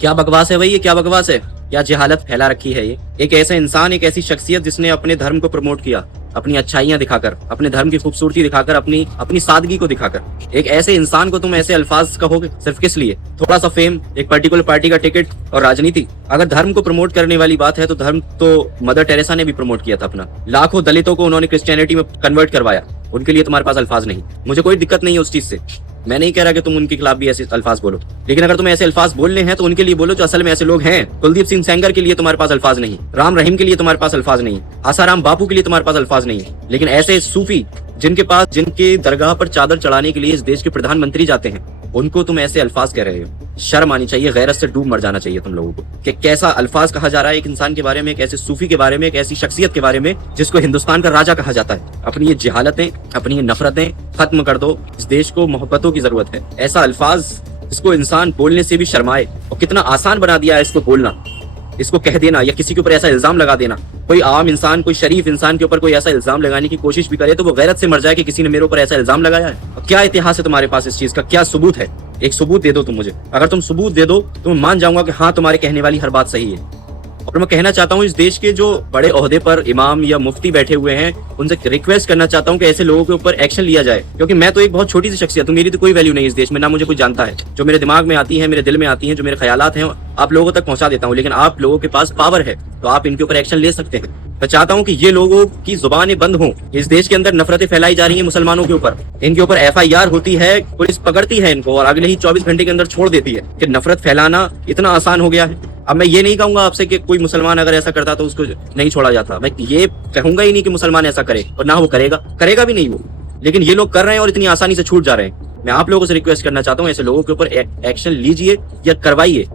क्या बकवास है भाई, ये क्या बकवास है, क्या जहालत फैला रखी है ये। एक ऐसा इंसान, एक ऐसी शख्सियत जिसने अपने धर्म को प्रमोट किया, अपनी अच्छाइयां दिखाकर, अपने धर्म की खूबसूरती दिखाकर, अपनी अपनी सादगी को दिखाकर, एक ऐसे इंसान को तुम ऐसे अल्फाज कहोगे सिर्फ किस लिए? थोड़ा सा फेम, एक पर्टिकुलर पार्टी का टिकट और राजनीति। अगर धर्म को प्रमोट करने वाली बात है तो धर्म तो मदर टेरेसा ने भी प्रमोट किया था अपना। लाखों दलितों को उन्होंने क्रिश्चियनिटी में कन्वर्ट करवाया। उनके लिए तुम्हारे पास अल्फाज नहीं। मुझे कोई दिक्कत नहीं है उस चीज से। मैं नहीं कह रहा कि तुम उनके खिलाफ भी ऐसे अल्फाज बोलो, लेकिन अगर तुम्हें ऐसे अल्फाज बोलने हैं तो उनके लिए बोलो जो असल में ऐसे लोग हैं। कुलदीप सिंह सेंगर के लिए तुम्हारे पास अल्फाज नहीं, राम रहीम के लिए तुम्हारे पास अल्फाज नहीं, आसाराम बापू के लिए तुम्हारे पास अल्फाज नहीं, लेकिन ऐसे सूफी जिनके दरगाह पर चादर चढ़ाने के लिए इस देश के प्रधानमंत्री जाते हैं, उनको तुम ऐसे अल्फाज कह रहे हो। शर्म आनी चाहिए, गैरत से डूब मर जाना चाहिए तुम लोगों को कि कैसा अल्फाज कहा जा रहा है एक इंसान के बारे में, एक ऐसे सूफी के बारे में, एक ऐसी शख्सियत के बारे में जिसको हिंदुस्तान का राजा कहा जाता है। अपनी ये जहालतें, अपनी ये नफरतें खत्म कर दो। इस देश को मोहब्बतों की जरूरत है। ऐसा अल्फाज इसको इंसान बोलने से भी शर्माए, और कितना आसान बना दिया है इसको बोलना, इसको कह देना या किसी के ऊपर ऐसा इल्जाम लगा देना। कोई आम इंसान, कोई शरीफ इंसान के ऊपर कोई ऐसा इल्जाम लगाने की कोशिश भी करे तो वो गैरत से मर जाए कि किसी ने मेरे ऊपर ऐसा इल्जाम लगाया है। क्या इतिहास है तुम्हारे पास इस चीज का? क्या सबूत है? एक सबूत दे दो तुम मुझे। अगर तुम सबूत दे दो तो मैं मान जाऊंगा कि हाँ, तुम्हारे कहने वाली हर बात सही है। और मैं कहना चाहता हूँ इस देश के जो बड़े ओहदे पर इमाम या मुफ्ती बैठे हुए हैं, उनसे रिक्वेस्ट करना चाहता हूँ कि ऐसे लोगों के ऊपर एक्शन लिया जाए। क्योंकि मैं तो एक बहुत छोटी सी शख्सियत हूँ, मेरी तो कोई वैल्यू नहीं इस देश में, ना मुझे कोई जानता है। जो मेरे दिमाग में आती है, मेरे दिल में आती है, जो मेरे ख्यालात हैं, आप लोगों तक पहुंचा देता हूँ। लेकिन आप लोगों के पास पावर है तो आप इनके ऊपर एक्शन ले सकते हैं। मैं चाहता हूँ कि ये लोगों की जुबानें बंद हों। इस देश के अंदर नफरतें फैलाई जा रही हैं मुसलमानों के ऊपर, इनके ऊपर FIR होती है, पुलिस पकड़ती है इनको और अगले ही 24 घंटे के अंदर छोड़ देती है। कि नफरत फैलाना इतना आसान हो गया है। अब मैं ये नहीं कहूंगा आपसे कि कोई मुसलमान अगर ऐसा करता तो उसको नहीं छोड़ा जाता। मैं ये कहूंगा ही नहीं कि मुसलमान ऐसा करे, और ना वो करेगा भी नहीं वो। लेकिन ये लोग कर रहे हैं और इतनी आसानी से छूट जा रहे हैं। मैं आप लोगों से रिक्वेस्ट करना चाहता हूँ ऐसे लोगों के ऊपर एक्शन लीजिए या करवाइए।